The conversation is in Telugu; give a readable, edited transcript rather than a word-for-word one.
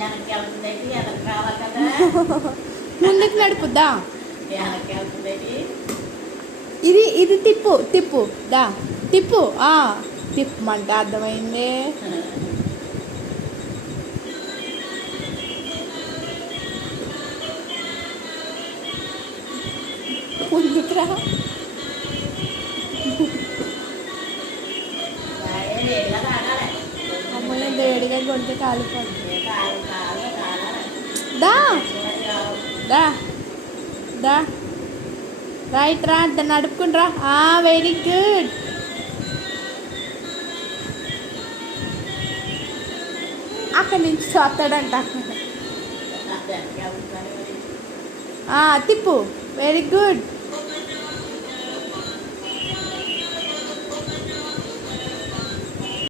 వెనక్కి వెళ్తుందేంటి వెనక్కి రావాలి కదా ముందుకు నడుపుద్దా వెనక్కి వెళ్తుందేంటి ఇది ఇది తిప్పు తిప్పు దా తిప్పు తిప్పమంటే అర్థమైంది ముందుకు రా వేడిగా తాగాలి అమ్మయ్య వేడిగా గొంతు కాలిపోతుంది తాగాలి దా దా దా రైట్ రా దాన్ని నడుపుకుంట్రా వెరీ గుడ్ అక్కడి నుంచి చూస్తాడంట తిప్పు వెరీ గుడ్